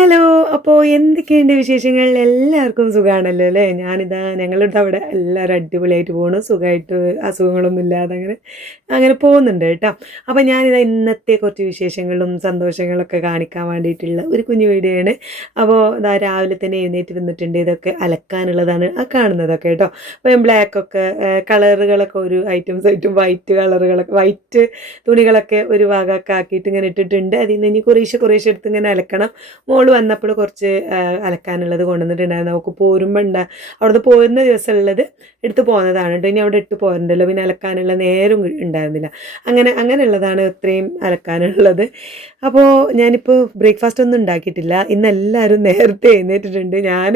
Hello. അപ്പോൾ എന്തൊക്കെയുണ്ട് വിശേഷങ്ങൾ? എല്ലാവർക്കും സുഖമാണല്ലോ അല്ലേ? ഞങ്ങളുടെ അവിടെ എല്ലാവരും അടിപൊളിയായിട്ട് പോണു. സുഖമായിട്ട് അസുഖങ്ങളൊന്നും ഇല്ലാതെ അങ്ങനെ അങ്ങനെ പോകുന്നുണ്ട് കേട്ടോ. അപ്പോൾ ഇന്നത്തെ കുറച്ച് വിശേഷങ്ങളും സന്തോഷങ്ങളൊക്കെ കാണിക്കാൻ വേണ്ടിയിട്ടുള്ള ഒരു കുഞ്ഞു വീഡിയോ ആണ്. അപ്പോൾ രാവിലെ തന്നെ എഴുന്നേറ്റ് വന്നിട്ടുണ്ട്. ഇതൊക്കെ അലക്കാനുള്ളതാണ് ആ കാണുന്നതൊക്കെ കേട്ടോ. അപ്പോൾ ഞാൻ ബ്ലാക്കൊക്കെ കളറുകളൊക്കെ ഒരു ഐറ്റംസ് വൈറ്റ് കളറുകളൊക്കെ വൈറ്റ് തുണികളൊക്കെ ഒരു ഭാഗമൊക്കെ ആക്കിയിട്ട് ഇങ്ങനെ ഇട്ടിട്ടുണ്ട്. അതിൽ നിന്ന് ഇനി കുറേശ്ശെ എടുത്ത് ഇങ്ങനെ അലക്കണം. മോള് വന്നപ്പോൾ കുറച്ച് അലക്കാനുള്ളത് കൊണ്ടുവന്നിട്ടുണ്ടായിരുന്നു. അവൾക്ക് പോരുമ്പോൾ അവിടുന്ന് പോരുന്ന ദിവസമുള്ളത് എടുത്ത് പോകുന്നതാണ് കേട്ടോ. ഇനി അവിടെ ഇട്ട് പോരണ്ടല്ലോ, പിന്നെ അലക്കാനുള്ള നേരം ഉണ്ടായിരുന്നില്ല. അങ്ങനെയുള്ളതാണ് ഇത്രയും അലക്കാനുള്ളത്. അപ്പോൾ ഞാനിപ്പോൾ ബ്രേക്ക്ഫാസ്റ്റ് ഒന്നും ഉണ്ടാക്കിയിട്ടില്ല. ഇന്ന് എല്ലാവരും നേരത്തെ എഴുന്നേറ്റിട്ടുണ്ട്. ഞാൻ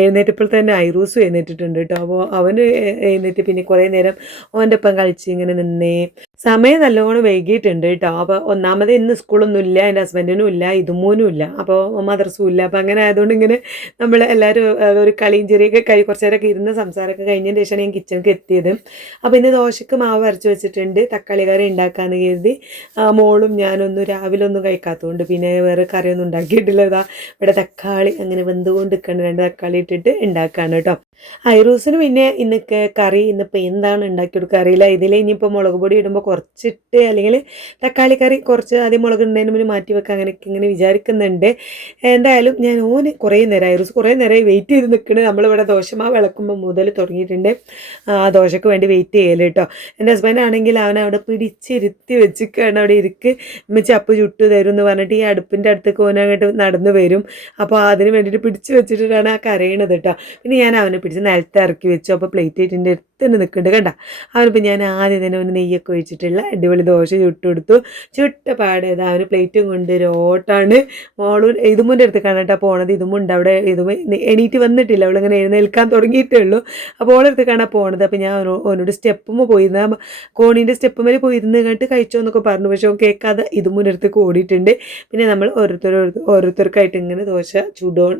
എഴുന്നേറ്റപ്പോൾ തന്നെ ഐറൂസും എഴുന്നേറ്റിട്ടുണ്ട് കേട്ടോ. അപ്പോൾ അവന് എഴുന്നേറ്റ് പിന്നെ കുറേ നേരം അവൻ്റെ ഒപ്പം കളിച്ച് ഇങ്ങനെ നിന്നേ സമയം നല്ലോണം വൈകിയിട്ടുണ്ട് കേട്ടോ. അപ്പോൾ ഒന്നാമത് ഇന്ന് സ്കൂളൊന്നും ഇല്ല, എൻ്റെ ഹസ്ബൻഡിനും ഇല്ല, ഇതുമോനും ഇല്ല, അപ്പോൾ മദ്രസും ഇല്ല. അപ്പോൾ അങ്ങനെ ആയതുകൊണ്ട് ഇങ്ങനെ നമ്മൾ എല്ലാവരും ഒരു കളിയും ചെറിയൊക്കെ കുറച്ച് നേരമൊക്കെ ഇരുന്ന് സംസാരമൊക്കെ കഴിഞ്ഞതിന് ശേഷമാണ് ഞാൻ കിച്ചണിലേക്ക് എത്തിയത്. അപ്പോൾ ഇന്ന് ദോശക്ക് മാവ് അരച്ച് വെച്ചിട്ടുണ്ട്. തക്കാളി കറി ഉണ്ടാക്കാമെന്ന് കരുതി. മോളും ഞാനൊന്നും രാവിലെ ഒന്നും കഴിക്കാത്തതുകൊണ്ട് പിന്നെ വേറെ കറിയൊന്നും ഉണ്ടാക്കിയിട്ടില്ല. ഇവിടെ തക്കാളി അങ്ങനെ വെന്തുകൊണ്ട് നിൽക്കണം. 2 തക്കാളി ഇട്ടിട്ട് ഉണ്ടാക്കുകയാണ് കേട്ടോ. ഐറൂസിന് പിന്നെ ഇന്നൊക്കെ കറി ഇന്നിപ്പോൾ എന്താണ് ഉണ്ടാക്കി കൊടുക്കുക അറിയില്ല. ഇതിൽ ഇനിയിപ്പോൾ മുളക് പൊടി ഇടുമ്പോൾ കുറച്ചിട്ട്, അല്ലെങ്കിൽ തക്കാളി കറി കുറച്ച് ആദ്യം മുളക് ഇടുന്നതിന് മുന്നേ മാറ്റി വെക്കുക, അങ്ങനെയൊക്കെ ഇങ്ങനെ വിചാരിക്കുന്നുണ്ട്. എന്തായാലും ഞാൻ കുറേ നേരം ഐറൂസ് കുറേ നേരമായി വെയിറ്റ് ചെയ്ത് നിൽക്കുന്നത്. നമ്മളിവിടെ ദോശമാവ് ഇളക്കുമ്പോൾ മുതൽ തുടങ്ങിയിട്ടുണ്ട് ആ ദോശയ്ക്ക് വേണ്ടി വെയിറ്റ് ചെയ്യൽ കേട്ടോ. എൻ്റെ ഹസ്ബൻഡ് ആണെങ്കിൽ അവനവിടെ പിടിച്ചിരുത്തി വെച്ചിരിക്കുകയാണ്. അവിടെ ഇരിക്ക് ഉമ്മച്ചി അപ്പ് ചുട്ടു തരും എന്ന് പറഞ്ഞിട്ട് ഈ അടുപ്പിൻ്റെ അടുത്തേക്ക് ഓനങ്ങോട്ട് നടന്നു വരും. അപ്പോൾ അതിന് വേണ്ടിയിട്ട് പിടിച്ച് വെച്ചിട്ടാണ് ആ കരയണത് കേട്ടോ. പിന്നെ ഞാൻ അവനെ പിടിച്ച് നിലത്ത് ഇറക്കി വെച്ചു. അപ്പോൾ പ്ലേറ്റ് ആയിട്ടിൻ്റെ അടുത്ത് തന്നെ നിൽക്കുന്നുണ്ട് കണ്ട. അവനിപ്പോൾ ഞാൻ ആദ്യം തന്നെ ഒരു നെയ്യൊക്കെ ഒഴിച്ചിട്ടുള്ള അടിപൊളി ദോശ ചുട്ട് കൊടുത്തു. ചുട്ട പാടെ അവന് പ്ലേറ്റും കൊണ്ട് ഒരു ഓട്ടാണ്. മോള് ഇതുമുൻ്റെ അടുത്ത് കാണാട്ടാ പോണത്. ഇതുമുണ്ട് അവിടെ. എണീറ്റ് വന്നിട്ടില്ല, അവളിങ്ങനെ എഴുന്നേൽക്കാൻ തുടങ്ങിയിട്ടേ ഉള്ളൂ. അപ്പോൾ ഓളടുത്ത് കാണാൻ പോണത്. അപ്പോൾ ഞാൻ ഓനോട് സ്റ്റെപ്പുമ്പോൾ പോയിരുന്ന കോണീൻ്റെ സ്റ്റെപ്പുമേൽ പോയിരുന്ന് കണ്ടിട്ട് കഴിച്ചോ എന്നൊക്കെ പറഞ്ഞു. പക്ഷേ അവൻ കേൾക്കാതെ ഇതുമുൻ്റെ അടുത്തേക്ക് ഓടിയിട്ടുണ്ട്. പിന്നെ നമ്മൾ ഓരോരുത്തർക്കായിട്ട് ഇങ്ങനെ ദോശ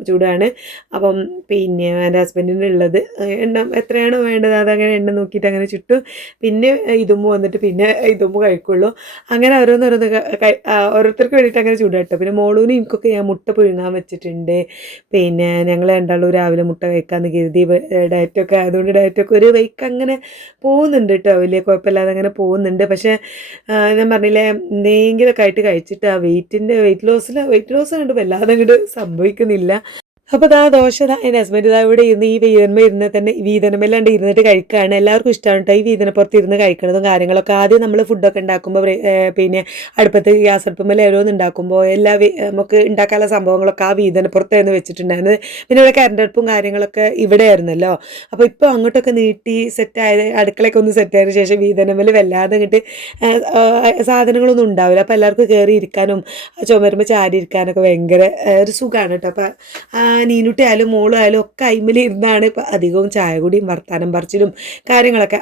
ചൂടാണ്. അപ്പം പിന്നെ എൻ്റെ ഹസ്ബൻഡിനുള്ളത് എണ്ണ എത്രയാണോ വേണ്ടത് അതങ്ങനെ എണ്ണ നോക്കിയിട്ട് അങ്ങനെ ചുട്ടു. പിന്നെ ഇതുമ്പ് വന്നിട്ട് പിന്നെ ഇതുമ്പ് കഴിക്കുള്ളൂ. അങ്ങനെ ഓരോരുത്തർക്ക് വേണ്ടിയിട്ട് അങ്ങനെ ചൂടാട്ടോ. പിന്നെ മോളൂനും എനിക്കൊക്കെ ഞാൻ മുട്ട പുഴുങ്ങാൻ വെച്ചിട്ടുണ്ട്. പിന്നെ ഞങ്ങൾ രണ്ടാളും രാവിലെ മുട്ട കഴിക്കാമെന്ന് കരുതി. ഡയറ്റൊക്കെ ആയതുകൊണ്ട് ഡയറ്റൊക്കെ ഒരു വൈക്ക് അങ്ങനെ പോകുന്നുണ്ട് കേട്ടോ. വലിയ കുഴപ്പമില്ലാതെ അങ്ങനെ പോകുന്നുണ്ട്. പക്ഷേ ഞാൻ പറഞ്ഞില്ലേ, എന്തെങ്കിലുമൊക്കെ ആയിട്ട് കഴിച്ചിട്ട് ആ വെയിറ്റ് ലോസ് കണ്ട് വല്ലാതെ അങ്ങോട്ട് സംഭവിക്കുന്നില്ല. അപ്പോൾ ദോശ എൻ്റെ ഹസ്ബൻഡ് ഇവിടെ ഇരുന്ന് ഈ ഇരുന്ന് തന്നെ വീതനമെല്ലാണ്ട് ഇരുന്നിട്ട് കഴിക്കുകയാണ്. എല്ലാവർക്കും ഇഷ്ടമാണ് കേട്ടോ ഈ വീതനപ്പുറത്ത് ഇരുന്ന് കഴിക്കുന്നതും കാര്യങ്ങളൊക്കെ. ആദ്യം നമ്മൾ ഫുഡൊക്കെ ഉണ്ടാക്കുമ്പോൾ പിന്നെ അടുപ്പത്ത് ഗ്യാസ് അടുപ്പുമ്പോൾ ഓരോന്ന് ഉണ്ടാക്കുമ്പോൾ നമുക്ക് ഉണ്ടാക്കാനുള്ള സംഭവങ്ങളൊക്കെ ആ വീതനപ്പുറത്തായിരുന്നു വെച്ചിട്ടുണ്ടായിരുന്നത്. പിന്നെ ഇവിടെ കറണ്ട് അടുപ്പും കാര്യങ്ങളൊക്കെ ഇവിടെ ആയിരുന്നല്ലോ. അപ്പോൾ ഇപ്പോൾ അങ്ങോട്ടൊക്കെ നീട്ടി സെറ്റായത്, അടുക്കളയൊക്കെ ഒന്ന് സെറ്റായതിനു ശേഷം വീതനമേൽ വല്ലാതെ ഇങ്ങോട്ട് സാധനങ്ങളൊന്നും ഉണ്ടാവില്ല. അപ്പോൾ എല്ലാവർക്കും കയറി ഇരിക്കാനും ചുമരുമ്പോൾ ചാരി ഇരിക്കാനൊക്കെ ഭയങ്കര ഒരു സുഖമാണ് കേട്ടോ. അപ്പോൾ നീനുട്ടിയായാലും മോളായാലും ഒക്കെ അയിമേൽ ഇരുന്നാണ് ഇപ്പം അധികവും ചായ കുടിയും വർത്താനം പറിച്ചിലും കാര്യങ്ങളൊക്കെ.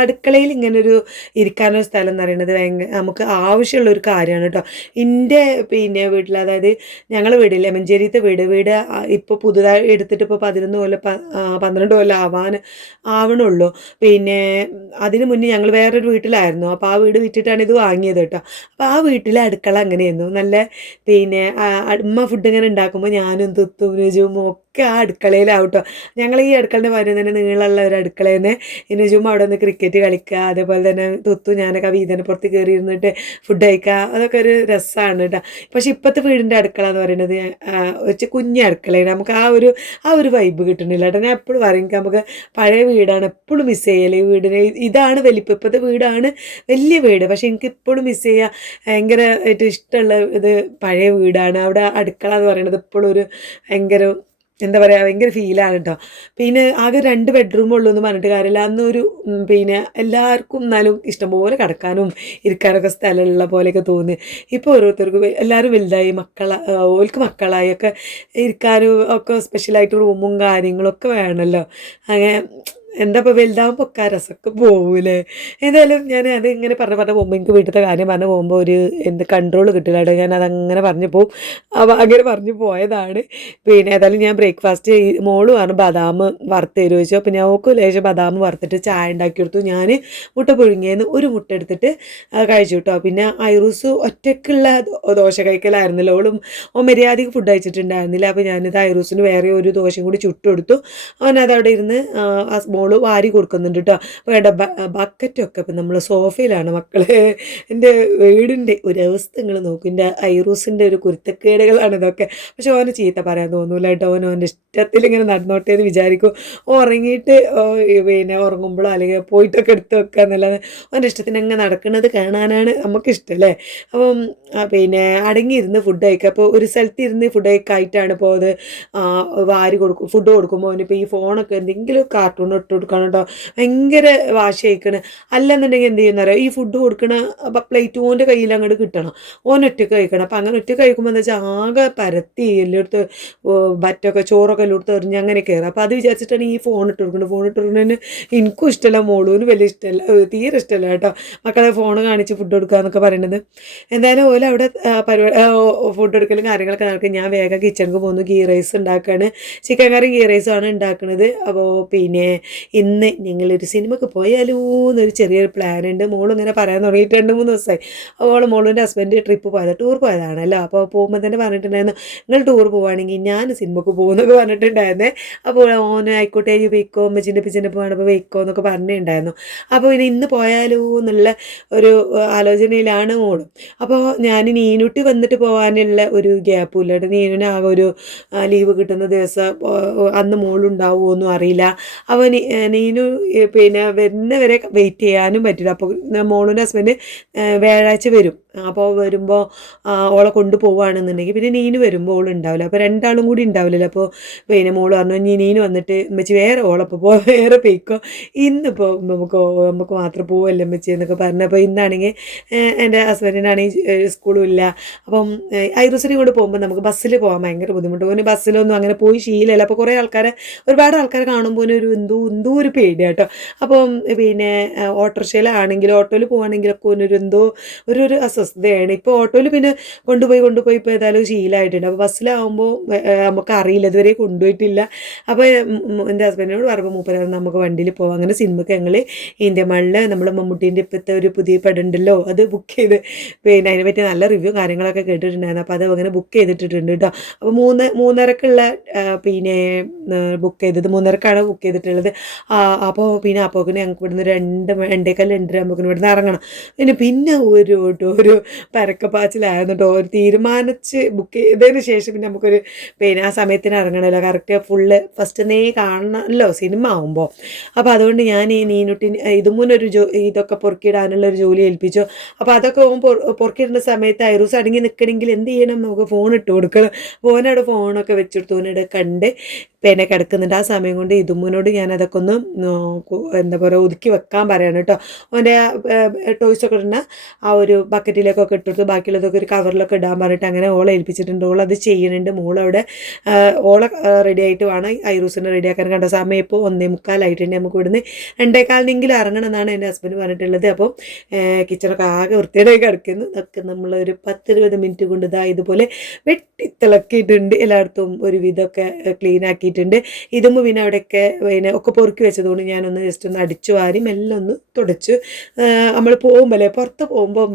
അടുക്കളയിൽ ഇങ്ങനൊരു ഇരിക്കാനൊരു സ്ഥലം എന്ന് പറയുന്നത് നമുക്ക് ആവശ്യമുള്ളൊരു കാര്യമാണ് കേട്ടോ. എൻ്റെ പിന്നെ വീട്ടിൽ, അതായത് ഞങ്ങൾ വീടില്ലേ മഞ്ചേരിത്തെ വീട് ഇപ്പോൾ പുതുതായി എടുത്തിട്ട് ഇപ്പോൾ 11 കൊല്ലം 12 കൊല്ലം ആവണുള്ളൂ. പിന്നെ അതിന് മുന്നേ ഞങ്ങൾ വേറൊരു വീട്ടിലായിരുന്നു. അപ്പോൾ ആ വീട് വിറ്റിട്ടാണ് ഇത് വാങ്ങിയത് കേട്ടോ. അപ്പോൾ ആ വീട്ടിലെ അടുക്കള അങ്ങനെയായിരുന്നു. നല്ല പിന്നെ ഉമ്മ ഫുഡ് ഇങ്ങനെ ഉണ്ടാക്കുമ്പോൾ ഞാനും തുത്തും രുചിയും ഒക്കെ ആ അടുക്കളയിലാവട്ടോ. ഞങ്ങൾ ഈ അടുക്കളൻ്റെ ഭാര്യ തന്നെ നീളമുള്ള ഒരു അടുക്കളയിൽ നിന്ന് രുചിയും അവിടെ നിന്ന് ക്രിക്കറ്റ് കളിക്കുക, അതേപോലെ തന്നെ തുത്തും ഞാനൊക്കെ വീതനപ്പുറത്ത് കയറി ഇരുന്നിട്ട് ഫുഡ് കഴിക്കുക, അതൊക്കെ ഒരു രസമാണ് കേട്ടോ. പക്ഷെ ഇപ്പോഴത്തെ വീടിൻ്റെ അടുക്കള എന്ന് പറയുന്നത് ഒരു കുഞ്ഞ് അടുക്കളയാണ്. നമുക്ക് ആ ഒരു വൈബ് കിട്ടുന്നില്ല കേട്ടോ. ഞാൻ എപ്പോഴും പറയും നമുക്ക് പഴയ വീടാണ് എപ്പോഴും മിസ് ചെയ്യൽ. ഈ വീടിനെ ഇതാണ് വലിപ്പം, ഇപ്പോഴത്തെ വീടാണ് വലിയ വീട്, പക്ഷെ എനിക്ക് ഇപ്പോഴും മിസ് ചെയ്യുക ഭയങ്കരമായിട്ട് ഇഷ്ടമുള്ള ഇത് പഴയ വീടാണ്. അവിടെ അടുക്കള എന്ന് പറയുന്നത് ഇപ്പോഴും ഒരു ഭയങ്കര എന്താ പറയുക, ഭയങ്കര ഫീലാണ് കേട്ടോ. പിന്നെ ആകെ 2 ബെഡ്റൂമുള്ളൂ എന്ന് പറഞ്ഞിട്ട് കാര്യമില്ല. അന്നൊരു പിന്നെ എല്ലാവർക്കും എന്നാലും ഇഷ്ടംപോലെ കിടക്കാനും ഇരിക്കാനൊക്കെ സ്ഥലമുള്ള പോലെയൊക്കെ തോന്നി. ഇപ്പോൾ ഓരോരുത്തർക്കും എല്ലാവരും വലുതായി, ഓൾക്ക് മക്കളായി ഒക്കെ ഇരിക്കാനും ഒക്കെ സ്പെഷ്യലായിട്ട് റൂമും കാര്യങ്ങളൊക്കെ വേണമല്ലോ. അങ്ങനെ എന്താ ഇപ്പോൾ വലുതാകുമ്പോൾ ഒക്കെ ആ രസമൊക്കെ പോകൂലേ. ഏതായാലും ഞാൻ അത് ഇങ്ങനെ പറഞ്ഞ് പോകുമ്പോൾ എനിക്ക് വീട്ടിലത്തെ കാര്യം പറഞ്ഞ് പോകുമ്പോൾ ഒരു എന്ത് കൺട്രോൾ കിട്ടില്ല കേട്ടോ. ഞാൻ അതങ്ങനെ പറഞ്ഞു പോവും. അപ്പോൾ അങ്ങനെ പറഞ്ഞു പോയതാണ്. പിന്നെ ഏതായാലും ഞാൻ ബ്രേക്ക്ഫാസ്റ്റ് മോള് പറഞ്ഞു ബദാം വറുത്ത് തരുമോ ചോദിച്ചു. അപ്പോൾ ഞാൻ ഓക്ക് ലേശം ബദാം വറുത്തിട്ട് ചായ ഉണ്ടാക്കി കൊടുത്തു. ഞാൻ മുട്ട പുഴുങ്ങിയെന്ന് ഒരു മുട്ട എടുത്തിട്ട് കഴിച്ചു കേട്ടോ. പിന്നെ ഐറൂസ് ഒറ്റയ്ക്കുള്ള ദോശ കഴിക്കലായിരുന്നല്ലോ. ഓൻ മര്യാദയ്ക്ക് ഫുഡ് കഴിച്ചിട്ടുണ്ടായിരുന്നില്ല. അപ്പോൾ ഞാനിത് ഐറൂസിന് വേറെ ഒരു ദോശയും കൂടി ചുട്ടെടുത്തു. അവനത് അവിടെ ഇരുന്ന് മോള് വാരി കൊടുക്കുന്നുണ്ട് കേട്ടോ. അപ്പോൾ ഇവിടെ ബക്കറ്റൊക്കെ ഇപ്പം നമ്മൾ സോഫയിലാണ് മക്കളെ. എൻ്റെ വീടിൻ്റെ ഒരു അവസ്ഥ നിങ്ങൾ നോക്കും. എൻ്റെ ഐറൂസിൻ്റെ ഒരു കുരുത്തക്കേടുകളാണ് ഇതൊക്കെ. പക്ഷെ ഓന് ചീത്ത പറയാൻ തോന്നൂല കേട്ടോ. ഓൻ്റെ ഇഷ്ടത്തിൽ ഇങ്ങനെ നടന്നോട്ടെ എന്ന് വിചാരിക്കും. ഉറങ്ങിയിട്ട് പിന്നെ ഉറങ്ങുമ്പോഴോ അല്ലെങ്കിൽ പോയിട്ടൊക്കെ എടുത്ത് വെക്കുക എന്നല്ലാതെ ഓൻ്റെ ഇഷ്ടത്തിന് അങ്ങ് നടക്കുന്നത് കാണാനാണ് നമുക്കിഷ്ടം അല്ലേ. അപ്പം പിന്നെ അടങ്ങിയിരുന്ന് ഫുഡ് കഴിക്കുക. അപ്പോൾ ഒരു സ്ഥലത്ത് ഇരുന്ന് ഫുഡ് കഴിക്കായിട്ടാണ് ഇപ്പോൾ അത് വാരി കൊടുക്കും ഫുഡ് കൊടുക്കുമ്പോൾ അവനിപ്പോൾ ഈ ഫോണൊക്കെ എന്തെങ്കിലും കാർട്ടൂൺ ഇട്ട് കൊടുക്കണം കേട്ടോ. ഭയങ്കര വാശി കഴിക്കണ്. അല്ലെന്നുണ്ടെങ്കിൽ എന്ത് ചെയ്യുന്നറിയോ, ഈ ഫുഡ് കൊടുക്കണ പ്ലേറ്റ് ഓൻ്റെ കയ്യിൽ അങ്ങോട്ട് കിട്ടണം. ഓൻ ഒറ്റയ്ക്ക് കഴിക്കണം. അപ്പം അങ്ങനെ ഒറ്റയ്ക്ക് കഴിക്കുമ്പോൾ എന്താ വെച്ചാൽ ആകെ പരത്തി എല്ലായിടത്ത് ബറ്റൊക്കെ ചോറൊക്കെ എല്ലായിടത്ത് എറിഞ്ഞ് അങ്ങനെ കയറും. അപ്പോൾ അത് വിചാരിച്ചിട്ടാണ് ഈ ഫോൺ ഇട്ട് കൊടുക്കുന്നത്. ഫോൺ ഇട്ട് കൊടുക്കുന്നതിന് എനിക്കും ഇഷ്ടമല്ല, മോളൂന് വലിയ ഇഷ്ടമല്ല, തീരെ ഇഷ്ടമല്ല കേട്ടോ മക്കളെ ഫോൺ കാണിച്ച് ഫുഡ് കൊടുക്കുക എന്നൊക്കെ പറയുന്നത്. എന്തായാലും ഓല അവിടെ പരിപാടി ഫുഡ് എടുക്കലും കാര്യങ്ങളൊക്കെ നടക്കും. ഞാൻ വേഗം കിച്ചണിക്ക് പോകുന്നു. ഗീ റൈസ് ഉണ്ടാക്കുകയാണ്. ചിക്കൻ കറി ഗീ റൈസാണ് ഉണ്ടാക്കുന്നത്. അപ്പോൾ പിന്നെ ഇന്ന് ഞങ്ങളൊരു സിനിമക്ക് പോയാലോ എന്നൊരു ചെറിയൊരു പ്ലാൻ ഉണ്ട്. മോളിങ്ങനെ പറയാൻ തുടങ്ങിയിട്ട് 2-3 ദിവസമായി. അപ്പോൾ മോളിൻ്റെ ഹസ്ബൻഡ് ട്രിപ്പ് പോയത് ടൂർ പോയതാണല്ലോ. അപ്പോൾ പോകുമ്പോൾ തന്നെ പറഞ്ഞിട്ടുണ്ടായിരുന്നു, നിങ്ങൾ ടൂർ പോവുകയാണെങ്കിൽ ഞാൻ സിനിമക്ക് പോകുമെന്നൊക്കെ പറഞ്ഞിട്ടുണ്ടായിരുന്നേ. അപ്പോൾ ഓന് ആയിക്കോട്ടെ വെയ്ക്കോ അമ്മച്ചിൻ്റെ പിച്ചിൻ്റെ പോകാണപ്പോൾ വെയ്ക്കോ എന്നൊക്കെ പറഞ്ഞിട്ടുണ്ടായിരുന്നു. അപ്പോൾ ഇന്ന് പോയാലോ എന്നുള്ള ഒരു ആലോചനയിലാണ് മോളും. അപ്പോൾ ഞാൻ നീനുട്ടി വന്നിട്ട് പോകാനുള്ള ഒരു ഗ്യാപ്പും ഇല്ല കേട്ടോ. നീനുവിന് ആകെ ഒരു ലീവ് കിട്ടുന്ന ദിവസം അന്ന് മോളുണ്ടാവുമോ ഒന്നും അറിയില്ല. അപ്പോൾ നീനു പിന്നെ വരുന്നവരെ വെയിറ്റ് ചെയ്യാനും പറ്റില്ല. അപ്പോൾ മോളുടെ ഹസ്ബൻഡ് വ്യാഴാഴ്ച വരും. അപ്പോൾ വരുമ്പോൾ ഓളെ കൊണ്ടുപോവുകയാണെന്നുണ്ടെങ്കിൽ പിന്നെ നീനു വരുമ്പോൾ ഓൾ ഉണ്ടാവില്ല. അപ്പോൾ രണ്ടാളും കൂടി ഉണ്ടാവില്ലല്ലോ. അപ്പോൾ പിന്നെ മോള് പറഞ്ഞു നീനു വന്നിട്ട് ഉമ്മച്ചി വേറെ ഓളപ്പോൾ വേറെ പോയിക്കോ, ഇന്നിപ്പോൾ നമുക്ക് മാത്രം പോവല്ലേ ഉമ്മച്ചി എന്നൊക്കെ പറഞ്ഞു. അപ്പോൾ ഇന്നാണെങ്കിൽ എൻ്റെ ഹസ്ബൻഡിനാണെങ്കിൽ സ്കൂളും ഇല്ല. അപ്പം ഐറൂസിനെ കൊണ്ട് പോകുമ്പോൾ നമുക്ക് ബസ്സിൽ പോകാൻ ഭയങ്കര ബുദ്ധിമുട്ട്. ഓന് ബസ്സിലൊന്നും അങ്ങനെ പോയി ശീലമല്ല. അപ്പോൾ കുറേ ഒരുപാട് ആൾക്കാരെ കാണുമ്പോൾ ഒരു എന്തോ ഒരു പേടിയാണ് കേട്ടോ. അപ്പം പിന്നെ ഓട്ടോറിക്ഷയിലാണെങ്കിലും ഓട്ടോയിൽ പോകുകയാണെങ്കിലൊക്കെ ഒരു അസ്വസ്ഥതയാണ്. ഇപ്പോൾ ഓട്ടോയിൽ പിന്നെ കൊണ്ടുപോയി ഇപ്പോൾ ഏതായാലും ശീലമായിട്ടുണ്ട്. അപ്പോൾ ബസ്സിലാവുമ്പോൾ നമുക്ക് അറിയില്ല, ഇതുവരെ കൊണ്ടുപോയിട്ടില്ല. അപ്പോൾ എൻ്റെ ഹസ്ബൻഡിനോട് പറയുമ്പോൾ മൂപ്പര് നമുക്ക് വണ്ടിയിൽ പോകാം. അങ്ങനെ സിനിമയ്ക്ക് ഞങ്ങൾ ഇന്ത്യ മണ്ണിൽ നമ്മൾ മമ്മൂട്ടീൻ്റെ ഇപ്പോഴത്തെ ഒരു പുതിയ പടമുണ്ടല്ലോ അത് ബുക്ക് ചെയ്ത് പിന്നെ അതിനെ പറ്റി നല്ല റിവ്യൂ കാര്യങ്ങളൊക്കെ കേട്ടിട്ടുണ്ടായിരുന്നു. അപ്പോൾ അത് അങ്ങനെ ബുക്ക് ചെയ്തിട്ടിട്ടുണ്ട് കേട്ടോ. അപ്പോൾ 3:30ക്കുള്ള പിന്നെ ബുക്ക് ചെയ്തത് 3:30ക്കാണ് ബുക്ക് ചെയ്തിട്ടുള്ളത്. അപ്പോൾ പിന്നെ അപ്പോക്കിന് ഞങ്ങൾക്ക് ഇവിടുന്ന് 2:15 ആകുമ്പോക്കിന് ഇവിടുന്ന് ഇറങ്ങണം. പിന്നെ ഒരു പരക്കപ്പാച്ചിലായിരുന്നു കേട്ടോ. ഒരു തീരുമാനിച്ച് ബുക്ക് ചെയ്തതിന് ശേഷം പിന്നെ നമുക്കൊരു പിന്നെ ആ സമയത്തിന് ഇറങ്ങണമല്ലോ, കറക്റ്റ് ഫുള്ള് ഫസ്റ്റ് കാണണമല്ലോ സിനിമ ആകുമ്പോൾ. അപ്പോൾ അതുകൊണ്ട് ഞാൻ ഈ നീനുട്ടി ഇതുമുന്നൊരു ഇതൊക്കെ പൊറുക്കിയിടാനുള്ളൊരു ജോലി ഏൽപ്പിച്ചു. അപ്പോൾ അതൊക്കെ പൊറുക്കിയിടുന്ന സമയത്ത് ഐറൂസ് അടങ്ങി നിൽക്കണമെങ്കിൽ എന്ത് ചെയ്യണം, നമുക്ക് ഫോൺ ഇട്ട് കൊടുക്കണം. ഫോനവിടെ ഫോണൊക്കെ വെച്ചെടുത്ത് ഓനോട് കണ്ട് പിന്നെ കിടക്കുന്നുണ്ട്. ആ സമയം കൊണ്ട് ഇതുമുനോട് ഞാൻ അതൊക്കെ ഒന്ന് എന്താ പറയുക ഒതുക്കി വെക്കാൻ പറയാണ് കേട്ടോ. ഓൻ്റെ ടോയ്സൊക്കെ ഇടുന്ന ആ ഒരു ബക്കറ്റിലേക്കൊക്കെ ഇട്ടെടുത്ത് ബാക്കിയുള്ളതൊക്കെ ഒരു കവറിലൊക്കെ ഇടാൻ പറഞ്ഞിട്ട് അങ്ങനെ ഓളെ ഏൽപ്പിച്ചിട്ടുണ്ട്. ഓളത് ചെയ്യുന്നുണ്ട്. മോളവിടെ ഓളെ റെഡി ആയിട്ട് വേണം ഐറൂസിനെ റെഡിയാക്കാൻ. കണ്ട സമയം ഇപ്പോൾ 1:45 നമുക്ക് ഇവിടുന്ന് 2:15 ഇറങ്ങണം എന്നാണ് എൻ്റെ ഹസ്ബൻഡ് പറഞ്ഞിട്ടുള്ളത്. അപ്പോൾ കിച്ചണൊക്കെ ആകെ വൃത്തിയായി കിടക്കുന്നു. അതൊക്കെ നമ്മളൊരു 10-20 മിനിറ്റ് കൊണ്ട് ഇതുപോലെ വെട്ടിത്തിളക്കിയിട്ടുണ്ട്. എല്ലായിടത്തും ഒരു വിധമൊക്കെ ക്ലീൻ ആക്കിയിട്ടുണ്ട്. ഇതുമ്പോൾ പിന്നെ അവിടെയൊക്കെ പിന്നെ ഒക്കെ പൊറുക്കി വെച്ചതുകൊണ്ട് ഞാനൊന്ന് ജസ്റ്റ് ഒന്ന് അടിച്ചു വാരി മെല്ലെ ഒന്ന് തുടച്ചു. നമ്മൾ പോകുമ്പോൾ പുറത്ത് പോകുമ്പോൾ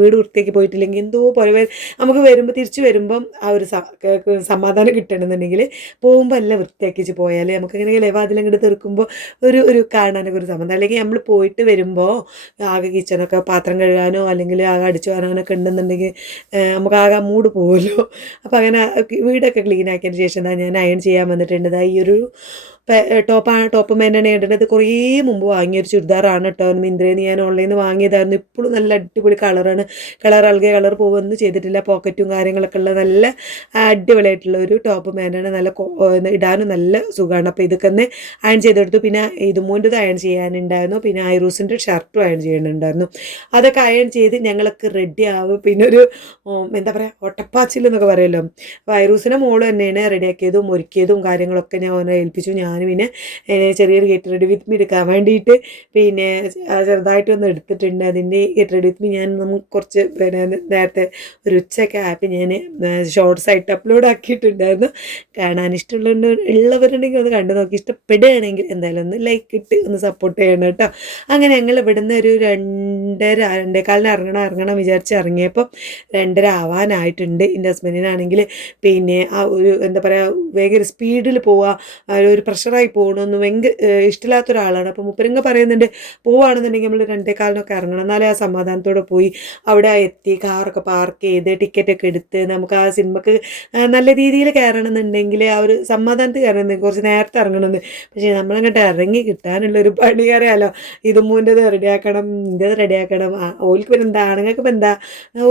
വീട് വൃത്തിയാക്കി പോയിട്ടില്ലെങ്കിൽ എന്തോ പോലെ നമുക്ക് തിരിച്ചു വരുമ്പം ആ ഒരു സമാധാനം കിട്ടണമെന്നുണ്ടെങ്കിൽ പോകുമ്പോൾ എല്ലാം വൃത്തിയാക്കിച്ച് പോയാൽ നമുക്ക് ഇങ്ങനെ വാതിലങ്ങോട്ട് തീർക്കുമ്പോൾ ഒരു കാണാനൊക്കെ ഒരു സമാധാനം. അല്ലെങ്കിൽ നമ്മൾ പോയിട്ട് വരുമ്പോൾ ആകെ കിച്ചണൊക്കെ പാത്രം കഴുകാനോ അല്ലെങ്കിൽ ആകെ അടിച്ചു വാരാനൊക്കെ ഉണ്ടെന്നുണ്ടെങ്കിൽ നമുക്ക് ആകെ മൂഡ് പോകുമല്ലോ. അപ്പോൾ അങ്ങനെ വീടൊക്കെ ക്ലീൻ ആക്കിയതിന് ശേഷം ഞാൻ അയൺ ചെയ്യാൻ വന്നിട്ടുണ്ട്. ഈ ഒരു ടോപ്പ് മേനാണ് ഇടേണ്ടത്. കുറേ മുമ്പ് വാങ്ങിയൊരു ചുരിദാറാണ് കേട്ടോ. മിന്ത്രയിൽ നിന്ന് ഞാൻ ഓൺലൈനിൽ നിന്ന് വാങ്ങിയതായിരുന്നു. ഇപ്പോഴും നല്ല അടിപൊളി കളറാണ്. അൽഗ കളർ പോകുമെന്ന് ചെയ്തിട്ടില്ല. പോക്കറ്റും കാര്യങ്ങളൊക്കെ ഉള്ള നല്ല അടിപൊളിയായിട്ടുള്ള ഒരു ടോപ്പ് മേനാണ്. നല്ല ഇടാനും നല്ല സുഖമാണ്. അപ്പോൾ ഇതൊക്കെ ഒന്ന് അയൺ ചെയ്തെടുത്തു. പിന്നെ ഇതുമൂൻ്റെ അയൺ ചെയ്യാനുണ്ടായിരുന്നു. പിന്നെ ഐറൂസിൻ്റെ ഷർട്ടും അയൺ ചെയ്യാനുണ്ടായിരുന്നു. അതൊക്കെ അയൺ ചെയ്ത് ഞങ്ങളൊക്കെ റെഡി ആവും. പിന്നെ ഒരു എന്താ പറയുക ഒട്ടപ്പാച്ചിൽ എന്നൊക്കെ പറയുമല്ലോ. അപ്പോൾ ഐറൂസിനെ മോള് തന്നെയാണ് റെഡിയാക്കിയതും ഒരുക്കിയതും കാര്യങ്ങളൊക്കെ ഞാൻ ഓനെ ഏൽപ്പിച്ചു. ഞാൻ ഞാൻ പിന്നെ ചെറിയൊരു ഗെറ്റ് റെഡി വിത്ത് മീ എടുക്കാൻ വേണ്ടിയിട്ട് പിന്നെ ചെറുതായിട്ടൊന്ന് എടുത്തിട്ടുണ്ട്. അതിൻ്റെ ഗെറ്റ് റെഡി വിത്ത് മീ ഞാൻ നമുക്ക് കുറച്ച് പിന്നെ നേരത്തെ ഒരു ഉച്ചയൊക്കെ ആയപ്പോൾ ഞാൻ ഷോർട്സ് ആയിട്ട് അപ്ലോഡ് ആക്കിയിട്ടുണ്ടായിരുന്നു. കാണാൻ ഉള്ളവരുണ്ടെങ്കിൽ ഒന്ന് കണ്ടു നോക്കി, ഇഷ്ടപ്പെടുകയാണെങ്കിൽ എന്തായാലും ഒന്ന് ലൈക്ക് ഇട്ട് ഒന്ന് സപ്പോർട്ട് ചെയ്യണം കേട്ടോ. അങ്ങനെ ഞങ്ങൾ ഇവിടുന്ന് ഒരു 2:30 ഇറങ്ങണം വിചാരിച്ച് ഇറങ്ങിയപ്പം 2:30 ആവാനായിട്ടുണ്ട്. എൻ്റെ ഹസ്ബൻഡിനാണെങ്കിൽ പിന്നെ ആ ഒരു എന്താ പറയുക ഭയങ്കര സ്പീഡിൽ പോവുക, ഒരു പ്രഷറായി പോകണമെന്ന് ഭയങ്കര ഇഷ്ടമില്ലാത്ത ഒരാളാണ്. അപ്പോൾ മുപ്പരിങ്ങ പറയുന്നുണ്ട് പോവുകയാണെന്നുണ്ടെങ്കിൽ നമ്മൾ 2:15 ഇറങ്ങണം, എന്നാലേ ആ സമാധാനത്തോടെ പോയി അവിടെ എത്തി കാറൊക്കെ പാർക്ക് ചെയ്ത് ടിക്കറ്റൊക്കെ എടുത്ത് നമുക്ക് ആ സിനിമക്ക് നല്ല രീതിയിൽ കയറണമെന്നുണ്ടെങ്കിൽ ആ ഒരു സമാധാനത്തിൽ കയറണമെന്ന് കുറച്ച് നേരത്തെ ഇറങ്ങണമെന്ന്. പക്ഷേ നമ്മളങ്ങോട്ട് ഇറങ്ങി കിട്ടാനുള്ളൊരു പണി അറിയാമല്ലോ. ഇതുമ്മൂൻ്റെത് റെഡിയാക്കണം, ഇൻ്റെത് റെഡിയാക്കണം, ഓൽക്ക് പിന്നെ എന്താ ആണുങ്ങൾക്ക് ഇപ്പം എന്താ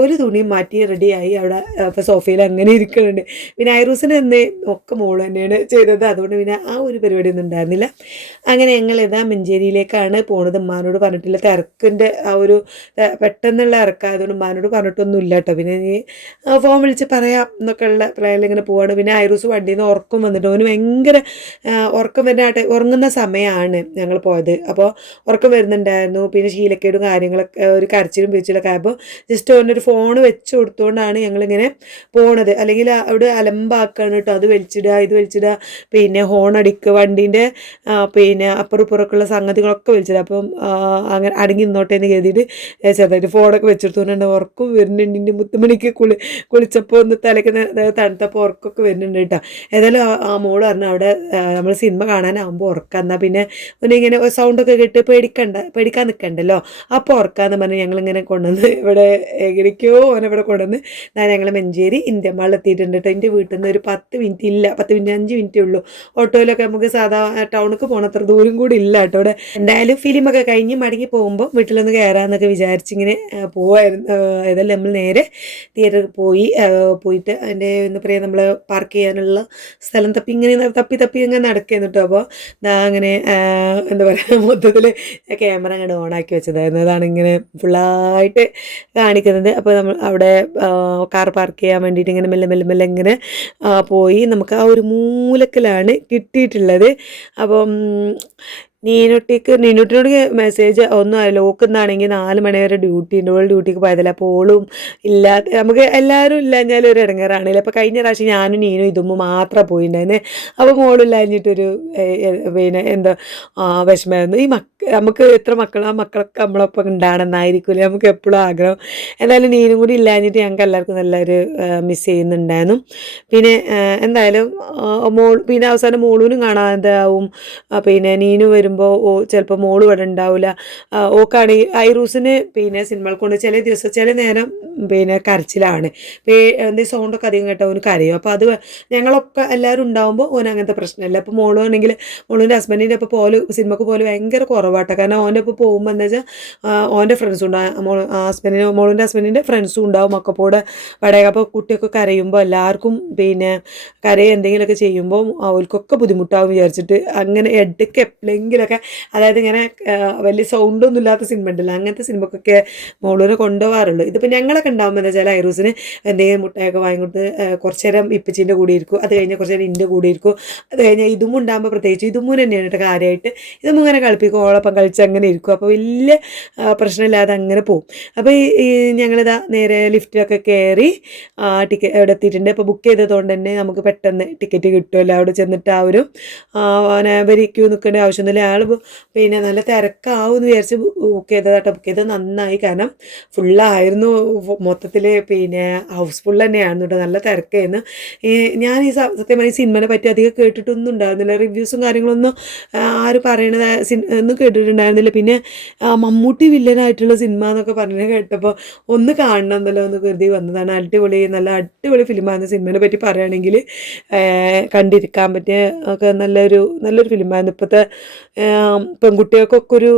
ഒരു തുണിയും മാറ്റി റെഡിയായി അവിടെ ഇപ്പോൾ സോഫയിൽ അങ്ങനെ ഇരിക്കുന്നുണ്ട്. പിന്നെ ഐറൂസിന് തന്നെ ഒക്കെ മോള് തന്നെയാണ് ചെയ്തത്, അതുകൊണ്ട് പിന്നെ ആ ഒരു പരിപാടിയൊന്നും ഉണ്ടായിരുന്നില്ല. അങ്ങനെ ഞങ്ങൾ ഇതാ മഞ്ചേരിയിലേക്കാണ് പോണത്. ഉമ്മാനോട് പറഞ്ഞിട്ടില്ല, തിരക്കിൻ്റെ ആ ഒരു പെട്ടെന്നുള്ള ഇറക്കായതുകൊണ്ട് ഉമ്മാനോട് പറഞ്ഞിട്ടൊന്നും ഇല്ല കേട്ടോ. പിന്നെ നീ ഫോൺ വിളിച്ച് പറയാം എന്നൊക്കെ ഉള്ള പ്ലാനിൽ ഇങ്ങനെ പോവാണ്. പിന്നെ ഐറൂസ് വണ്ടിയിൽ നിന്ന് ഉറക്കം വന്നിട്ട് ഓന് ഭയങ്കര ഉറക്കം വരുന്നതായിട്ട് ഉറങ്ങുന്ന സമയമാണ് ഞങ്ങൾ പോയത്. അപ്പോൾ ഉറക്കം വരുന്നുണ്ടായിരുന്നു. പിന്നെ ശീലക്കേടും കാര്യങ്ങളൊക്കെ ഒരു കരച്ചിലും പിരിച്ചിലൊക്കെ ആയപ്പോൾ ജസ്റ്റ് ഓനൊരു ഫോൺ വെച്ച് കൊടുത്തുകൊണ്ടാണ് ഞങ്ങളിങ്ങനെ പോണത്. അല്ലെങ്കിൽ അവിടെ അലമ്പാക്കാണ് കേട്ടോ, അത് വലിച്ചിടുക ഇത് വലിച്ചിടുക, പിന്നെ ഹോൺ അടിക്കുക, വണ്ടീൻ്റെ പിന്നെ അപ്പുറം ഇപ്പുറമൊക്കെയുള്ള സംഗതികളൊക്കെ വലിച്ചിടുക. അപ്പം അങ്ങനെ അടങ്ങി നിന്നോട്ടെ എന്ന് കരുതിയിട്ട് ചെറുതായിട്ട് ഫോണൊക്കെ വെച്ചെടുത്തുകൊണ്ടുണ്ട്. ഉറക്കം വരുന്നുണ്ട്. എൻ്റെ മുത്തുമണിക്ക് കുളിച്ചപ്പോൾ ഒന്ന് തലയ്ക്ക് തണുത്തപ്പോൾ ഉറക്കമൊക്കെ വരുന്നുണ്ട് കേട്ടോ. ഏതായാലും ആ മോള് പറഞ്ഞു അവിടെ നമ്മൾ സിനിമ കാണാനാകുമ്പോൾ ഉറക്കാം, എന്നാൽ പിന്നെ ഒന്നിങ്ങനെ സൗണ്ടൊക്കെ കേട്ട് പേടിക്കാൻ നിൽക്കണ്ടല്ലോ, അപ്പോൾ ഉറക്കാമെന്ന് പറഞ്ഞ് ഞങ്ങളിങ്ങനെ കൊണ്ടുവന്ന് ഇവിടെ എങ്ങനെയൊക്കെയോ ഓനിവിടെ കൊണ്ടുവന്ന് ഞങ്ങൾ മഞ്ചേരി ഇന്ത്യ മാളിൽ എത്തിയിട്ടുണ്ട് കേട്ടോ. എൻ്റെ വീട്ടിൽ നിന്ന് ഒരു 10 മിനിറ്റ് ഇല്ല, 10 മിനിറ്റ് 5 മിനിറ്റേ ഉള്ളൂ. ഓട്ടോയിലൊക്കെ നമുക്ക് സാധാ ടൗണിലേക്ക് പോകണത്ര ദൂരം കൂടി ഇല്ല കേട്ടോ ഇവിടെ. എന്തായാലും ഫിലിമൊക്കെ കഴിഞ്ഞ് മടങ്ങി പോകുമ്പോൾ വീട്ടിലൊന്ന് കയറാമെന്നൊക്കെ വിചാരിച്ചിങ്ങനെ പോവായിരുന്നു. ഏതായാലും നമ്മൾ നേരെ തിയേറ്ററിൽ പോയിട്ട് അതിൻ്റെ എന്താ പറയുക നമ്മൾ പാർക്ക് ചെയ്യാനുള്ള സ്ഥലം തപ്പി ഇങ്ങനെ നടക്കുന്നു കേട്ടോ. അപ്പോൾ അങ്ങനെ എന്താ പറയുക മൊത്തത്തിൽ ക്യാമറ അങ്ങോട്ട് ഓണാക്കി വെച്ചതായിരുന്നു. അതാണ് ഇങ്ങനെ ഫുള്ളായിട്ട് കാണിക്കുന്നത്. അപ്പോൾ നമ്മൾ അവിടെ കാർ പാർക്ക് ചെയ്യാൻ വേണ്ടിയിട്ട് ഇങ്ങനെ മെല്ലെ ഇങ്ങനെ പോയി നമുക്ക് ആ ഒരു മൂലക്കലാണ് കിട്ടിയിട്ടുള്ളത്. അപ്പം നീനുട്ടിനോട് മെസ്സേജ് ഒന്നും ലോക്കുന്നാണെങ്കിൽ 4 മണി വരെ ഡ്യൂട്ടി ഉണ്ട്, ഓൾ ഡ്യൂട്ടിക്ക് പോയതല്ല. അപ്പോൾ ഓളും ഇല്ലാതെ നമുക്ക് എല്ലാവരും ഇല്ലാഞ്ഞാലും ഒരു ഇടങ്ങേറാണല്ലോ. അപ്പോൾ കഴിഞ്ഞ പ്രാവശ്യം ഞാനും നീനും ഇതുമ്മ മാത്രം പോയിട്ടുണ്ടായിരുന്നേ. അപ്പോൾ മോളില്ലാഞ്ഞിട്ടൊരു പിന്നെ എന്താ വിഷമമായിരുന്നു. നമുക്ക് എത്ര മക്കളൊക്കെ നമ്മളൊപ്പം ഉണ്ടാകണമെന്നായിരിക്കില്ലേ നമുക്ക് എപ്പോഴും ആഗ്രഹം. എന്തായാലും നീനും കൂടി ഇല്ലാഞ്ഞിട്ട് ഞങ്ങൾക്ക് എല്ലാവർക്കും നല്ലൊരു മിസ് ചെയ്യുന്നുണ്ടായിരുന്നു. പിന്നെ എന്തായാലും പിന്നെ അവസാനം മോളൂനും കാണാതാവും. പിന്നെ നീനു വരുമ്പോൾ ചിലപ്പോൾ മോള് ഇവിടെ ഉണ്ടാവില്ല. ഓക്കാണെങ്കിൽ ഐറൂസിന് പിന്നെ സിനിമകൾ കൊണ്ട് ചില നേരം പിന്നെ കരച്ചിലാണ്, എന്തെങ്കിലും സൗണ്ടൊക്കെ അധികം കേട്ടാൽ ഓന് കരയും. അപ്പോൾ അത് ഞങ്ങളൊക്കെ എല്ലാവരും ഉണ്ടാകുമ്പോൾ ഓന് അങ്ങനത്തെ പ്രശ്നമില്ല. അപ്പോൾ മോളുവാണെങ്കിൽ മോളുവിൻ്റെ ഹസ്ബൻഡിൻ്റെ ഒപ്പം സിനിമക്ക് പോലെ ഭയങ്കര കുറവാട്ടോ. കാരണം ഓൻ്റെ ഒപ്പം പോകുമ്പോൾ എന്താ വെച്ചാൽ ഓൻ്റെ ഫ്രണ്ട്സും ഉണ്ടാകും, മോളുവിൻ്റെ ഹസ്ബൻഡിൻ്റെ ഫ്രണ്ട്സും ഉണ്ടാവും മക്കപ്പോടെ വടക. അപ്പോൾ കുട്ടിയൊക്കെ കരയുമ്പോൾ എല്ലാവർക്കും പിന്നെ എന്തെങ്കിലുമൊക്കെ ചെയ്യുമ്പോൾ അവർക്കൊക്കെ ബുദ്ധിമുട്ടാവും വിചാരിച്ചിട്ട് അങ്ങനെ ഇടയ്ക്ക് എപ്പോഴെങ്കിലൊക്കെ, അതായത് ഇങ്ങനെ വലിയ സൗണ്ടൊന്നും ഇല്ലാത്ത സിനിമ ഉണ്ടല്ലോ, അങ്ങനത്തെ സിനിമക്കൊക്കെ മോളൂനെ കൊണ്ടുപോകാറുള്ളൂ. ഇതിപ്പോൾ ഞങ്ങളൊക്കെ ഉണ്ടാകുമ്പോൾ എന്താ വെച്ചാൽ ഐറൂസിന് എന്തെങ്കിലും മുട്ടയൊക്കെ വാങ്ങിക്കൊടുത്ത് കുറച്ച് നേരം ഇപ്പച്ചീൻ്റെ കൂടെ ഇരിക്കും, അത് കഴിഞ്ഞാൽ കുറച്ച് നേരം എൻ്റെ കൂടെ ഇരിക്കും, അത് കഴിഞ്ഞാൽ ഇതും ഉണ്ടാകുമ്പോൾ പ്രത്യേകിച്ച് ഇതുമ്മൂന് തന്നെയാണ് കേട്ടോ കാര്യമായിട്ട്. ഇതും ഇങ്ങനെ കളിപ്പിക്കും, ഓളൊപ്പം കളിച്ച് അങ്ങനെ ഇരിക്കും. അപ്പോൾ വലിയ പ്രശ്നമില്ലാതെ അങ്ങനെ പോകും. അപ്പോൾ ഞങ്ങളിതാ നേരെ ലിഫ്റ്റിലൊക്കെ കയറി എവിടെ എത്തിയിട്ടുണ്ട്. അപ്പോൾ ബുക്ക് ചെയ്തതുകൊണ്ട് തന്നെ നമുക്ക് പെട്ടെന്ന് ടിക്കറ്റ് കിട്ടുമല്ലോ. അവിടെ ചെന്നിട്ട് ആ ഒരു ക്യൂ നിൽക്കേണ്ട ആവശ്യമൊന്നുമില്ല. അയാൾ പിന്നെ നല്ല തിരക്കാവും എന്ന് വിചാരിച്ച് ബുക്ക് ചെയ്തതാട്ടോ. ബുക്ക് ചെയ്തത് നന്നായി, കാരണം ഫുള്ളായിരുന്നു മൊത്തത്തിൽ, പിന്നെ ഹൗസ്ഫുൾ തന്നെയായിരുന്നു കേട്ടോ, നല്ല തിരക്കായിരുന്നു. ഞാൻ സത്യം പറഞ്ഞാൽ സിനിമനെ പറ്റി അധികം കേട്ടിട്ടൊന്നും ഉണ്ടായിരുന്നില്ല, റിവ്യൂസും കാര്യങ്ങളൊന്നും ആരും പറയണത് ഒന്നും കേട്ടിട്ടുണ്ടായിരുന്നില്ല. പിന്നെ മമ്മൂട്ടി വില്ലനായിട്ടുള്ള സിനിമ എന്നൊക്കെ പറഞ്ഞ് കേട്ടപ്പോൾ ഒന്ന് കാണണം എന്നല്ലോ ഒന്ന് കരുതി വന്നതാണ്. നല്ല അടിപൊളി ഫിലിമായിരുന്നു. സിനിമയെ പറ്റി പറയുകയാണെങ്കിൽ കണ്ടിരിക്കാൻ പറ്റിയ ഒക്കെ നല്ലൊരു ഫിലിമായിരുന്നു. ഇപ്പോഴത്തെ പെൺകുട്ടികൾക്കൊക്കെ ഒരു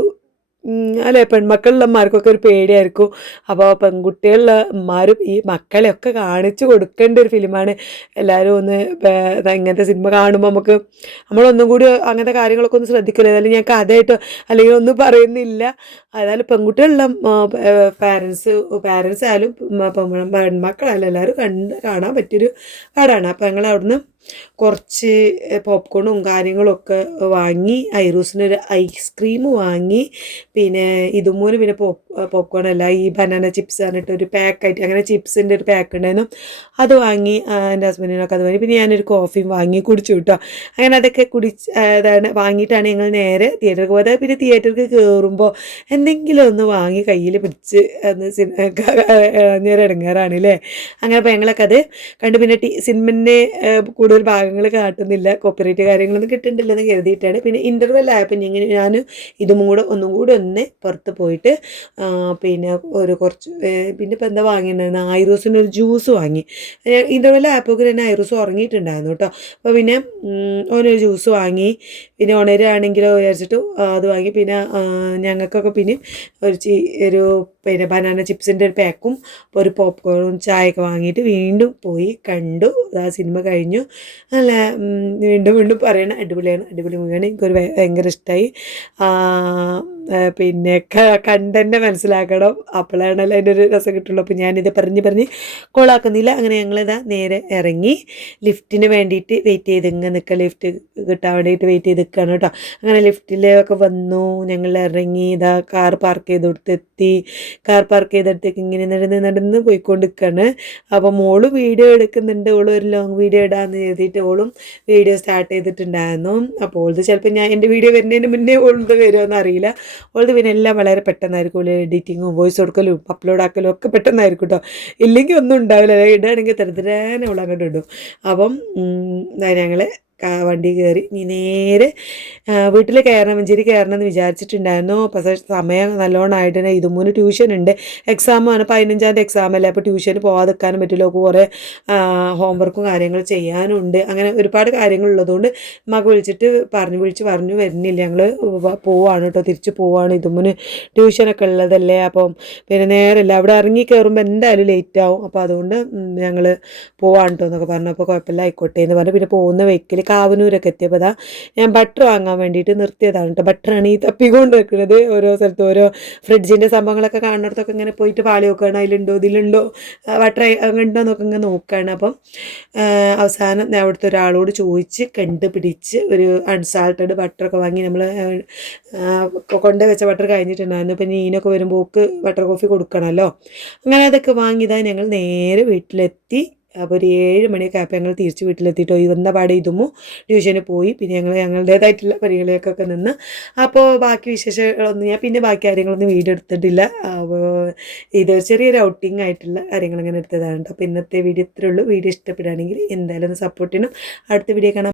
അല്ലേ, പെൺമക്കളുള്ളമാർക്കൊക്കെ ഒരു പേടിയായിരിക്കും. അപ്പോൾ പെൺകുട്ടികളുള്ള അമ്മമാരും ഈ മക്കളെയൊക്കെ കാണിച്ചു കൊടുക്കേണ്ട ഒരു ഫിലിമാണ്. എല്ലാവരും ഒന്ന് ഇങ്ങനത്തെ സിനിമ കാണുമ്പോൾ നമ്മളൊന്നും കൂടി അങ്ങനത്തെ കാര്യങ്ങളൊക്കെ ഒന്ന് ശ്രദ്ധിക്കില്ല. ഏതായാലും ഞാൻ കഥയായിട്ടോ അല്ലെങ്കിൽ ഒന്നും പറയുന്നില്ല. അതായത് പെൺകുട്ടികളുള്ള പാരൻസ് ആയാലും പെൺമക്കളായാലും എല്ലാവരും കാണാൻ പറ്റിയൊരു പാടാണ്. അപ്പോൾ ഞങ്ങൾ അവിടുന്ന് കുറച്ച് പോപ്കോണും കാര്യങ്ങളൊക്കെ വാങ്ങി, ഐറൂസിനൊരു ഐസ്ക്രീം വാങ്ങി, പിന്നെ ഇതുമൂന്ന് പിന്നെ പോപ്കോൺ അല്ല, ഈ ബനാന ചിപ്സ് പറഞ്ഞിട്ട് ഒരു പാക്കായിട്ട് അങ്ങനെ ചിപ്സിൻ്റെ ഒരു പാക്ക് ഉണ്ടായിരുന്നു, അത് വാങ്ങി എൻ്റെ ഹസ്ബൻഡിനൊക്കെ അത് വാങ്ങി. പിന്നെ ഞാനൊരു കോഫിയും വാങ്ങി കുടിച്ചു കേട്ടോ. അങ്ങനെ അതൊക്കെ അതാണ് വാങ്ങിയിട്ടാണ് ഞങ്ങൾ നേരെ തിയേറ്ററിൽ പോയത്. പിന്നെ തിയേറ്ററിൽ കയറുമ്പോൾ എന്തെങ്കിലും ഒന്ന് വാങ്ങി കയ്യിൽ പിടിച്ച് ഒന്ന് നേരെ ഇടങ്ങാറാണ് അല്ലേ. അങ്ങനെ അപ്പോൾ ഞങ്ങളൊക്കെ അത് കണ്ട് പിന്നെ സിനിമൻ്റെ കൂടുതൽ ഭാഗങ്ങൾ കാട്ടുന്നില്ല, കോപ്പറേറ്റ് കാര്യങ്ങളൊന്നും കിട്ടുന്നില്ലെന്ന് കരുതിയിട്ടാണ്. പിന്നെ ഇൻ്റർവെൽ ആയപ്പോൾ ഞാൻ ഇതും കൂടെ ഒന്നും കൂടെ ഒന്ന് പുറത്ത് പോയിട്ട് പിന്നെ കുറച്ച് പിന്നെ ഇപ്പോൾ എന്താ വാങ്ങിയിട്ടുണ്ടായിരുന്നു, ഐറൂസിനൊരു ജ്യൂസ് വാങ്ങി. ഇൻ്റർവെൽ ആയപ്പോൾ തന്നെ ഐറൂസ് ഉറങ്ങിയിട്ടുണ്ടായിരുന്നു കേട്ടോ. അപ്പോൾ പിന്നെ ഓനൊരു ജ്യൂസ് വാങ്ങി. പിന്നെ ഉണരുകയാണെങ്കിലോ വിചാരിച്ചിട്ട് അത് വാങ്ങി. പിന്നെ ഞങ്ങൾക്കൊക്കെ പിന്നെ ഒരു പിന്നെ ബനാന ചിപ്സിൻ്റെ ഒരു പാക്കും ഒരു പോപ്കോണും ചായയൊക്കെ വാങ്ങിയിട്ട് വീണ്ടും പോയി കണ്ടു. ആ സിനിമ കഴിഞ്ഞു. നല്ല വീണ്ടും പറയണം, അടിപൊളി മൂവിയാണ്. എനിക്കൊരു ഭയങ്കര ഇഷ്ടമായി. പിന്നെ കണ്ടന്നെ മനസ്സിലാക്കണം, അപ്പോഴാണല്ലോ അതിൻ്റെ ഒരു രസം കിട്ടുള്ളൂ. അപ്പോൾ ഞാനിത് പറഞ്ഞ് കോളാക്കുന്നില്ല. അങ്ങനെ ഞങ്ങളിതാ നേരെ ഇറങ്ങി ലിഫ്റ്റിന് വേണ്ടിയിട്ട് വെയിറ്റ് ചെയ്ത് ഇങ്ങനെ നിൽക്കുക, ലിഫ്റ്റ് കിട്ടാൻ വേണ്ടിയിട്ട് വെയിറ്റ് ചെയ്ത് നിൽക്കുകയാണ് കേട്ടോ. അങ്ങനെ ലിഫ്റ്റിലൊക്കെ വന്നു, ഞങ്ങൾ ഇറങ്ങി, ഇതാ കാർ പാർക്ക് ചെയ്തെടുത്തെത്തി. കാർ പാർക്ക് ചെയ്തെടുത്തേക്ക് ഇങ്ങനെ നടന്ന് പോയിക്കൊണ്ടിരിക്കുകയാണ്. അപ്പോൾ മോള് വീഡിയോ എടുക്കുന്നുണ്ട്, ഓളും ഒരു ലോങ് വീഡിയോ ഇടാമെന്ന് എഴുതിയിട്ട് ഓളും വീഡിയോ സ്റ്റാർട്ട് ചെയ്തിട്ടുണ്ടായിരുന്നു. അപ്പോൾ ഓളത് ചിലപ്പോൾ എൻ്റെ വീഡിയോ വരുന്നതിന് മുന്നേ ഓളത് വരുമോയെന്ന് അറിയില്ല. ഓളത് പിന്നെ എല്ലാം വളരെ പെട്ടെന്നായിരിക്കും, എഡിറ്റിങ്ങും വോയിസ് കൊടുക്കലും അപ്ലോഡ് ആക്കലും ഒക്കെ പെട്ടെന്നായിരിക്കും കേട്ടോ. ഇല്ലെങ്കിൽ ഒന്നും ഉണ്ടാവില്ല, ഇടുകയാണെങ്കിൽ തരത്തിരാനെ അവൾ അങ്ങോട്ട് ഇടും. അപ്പം ഞങ്ങൾ വണ്ടി കയറി ഇനി നേരെ വീട്ടിൽ കയറണം, മഞ്ചേരി കയറണം എന്ന് വിചാരിച്ചിട്ടുണ്ടായിരുന്നു. പക്ഷേ സമയം നല്ലോണം ആയിട്ട് തന്നെ ഇതുമൂന്ന് ട്യൂഷൻ ഉണ്ട്, എക്സാമാണ് 15-ാം തീയതി എക്സാം അല്ലേ. അപ്പോൾ ട്യൂഷന് പോകാതിരിക്കാനും പറ്റില്ല, കുറേ ഹോംവർക്കും കാര്യങ്ങൾ ചെയ്യാനുണ്ട്. അങ്ങനെ ഒരുപാട് കാര്യങ്ങളുള്ളതുകൊണ്ട് മകൾ വിളിച്ച് പറഞ്ഞു വരുന്നില്ല, ഞങ്ങൾ പോവാണ് കേട്ടോ, തിരിച്ച് പോവാണ്, ഇതുമൂന്ന് ട്യൂഷനൊക്കെ ഉള്ളതല്ലേ. അപ്പം പിന്നെ നേരമില്ല, അവിടെ ഇറങ്ങി കയറുമ്പോൾ എന്തായാലും ലേറ്റ് ആവും. അപ്പോൾ അതുകൊണ്ട് ഞങ്ങൾ പോവാണ് കേട്ടോ എന്നൊക്കെ പറഞ്ഞപ്പോൾ കുഴപ്പമില്ല ആയിക്കോട്ടെ എന്ന് പറഞ്ഞു. പിന്നെ പോകുന്ന വെഹിക്കിൽ കാവനൂരൊക്കെ എത്തിയപ്പോൾ ഞാൻ ബട്ടർ വാങ്ങാൻ വേണ്ടിയിട്ട് നിർത്തിയതാണ് കേട്ടോ. ബട്ടറാണ് ഈ തപ്പിക്കൊണ്ട് വെക്കുന്നത്. ഓരോ സ്ഥലത്തും ഓരോ ഫ്രിഡ്ജിൻ്റെ സംഭവങ്ങളൊക്കെ കാണുന്നിടത്തൊക്കെ ഇങ്ങനെ പോയിട്ട് പാളി നോക്കുകയാണ്, അതിലുണ്ടോ ഇതിലുണ്ടോ ബട്ടർ ഉണ്ടോ എന്നൊക്കെ ഇങ്ങനെ നോക്കുകയാണ്. അപ്പം അവസാനം അവിടുത്തെ ഒരാളോട് ചോദിച്ച് കണ്ടുപിടിച്ച് ഒരു അൺസാൾട്ടഡ് ബട്ടറൊക്കെ വാങ്ങി. നമ്മൾ കൊണ്ടുവച്ച ബട്ടർ കഴിഞ്ഞിട്ടുണ്ടായിരുന്നു. പിന്നെ ഈനൊക്കെ വരുമ്പോൾ ബട്ടർ കോഫി കൊടുക്കണമല്ലോ. അങ്ങനെ അതൊക്കെ വാങ്ങിയതാണ്. ഞങ്ങൾ നേരെ വീട്ടിലെത്തി. അപ്പോൾ ഒരു 7 മണിയൊക്കെ ആയപ്പോൾ ഞങ്ങൾ തിരിച്ച് വീട്ടിലെത്തിയിട്ടോ. വന്ന പാടെ ഇതുമോ ട്യൂഷന് പോയി. പിന്നെ ഞങ്ങളുടേതായിട്ടുള്ള പരിപാടികൾക്കൊക്കെ നിന്ന്. അപ്പോൾ ബാക്കി വിശേഷങ്ങളൊന്നും ഞാൻ പിന്നെ ബാക്കി കാര്യങ്ങളൊന്നും വീഡിയോ എടുത്തിട്ടില്ല. അപ്പോൾ ഇത് ചെറിയൊരു ഔട്ടിംഗ് ആയിട്ടുള്ള കാര്യങ്ങൾ അങ്ങനെ എടുത്തതാണ് കേട്ടോ. അപ്പോൾ ഇന്നത്തെ വീഡിയോ ഇത്രയേ ഉള്ളൂ. വീഡിയോ ഇഷ്ടപ്പെടുകയാണെങ്കിൽ എന്തായാലും ഒന്ന് സപ്പോർട്ട് ചെയ്യണം. അടുത്ത വീഡിയോ കാണാം.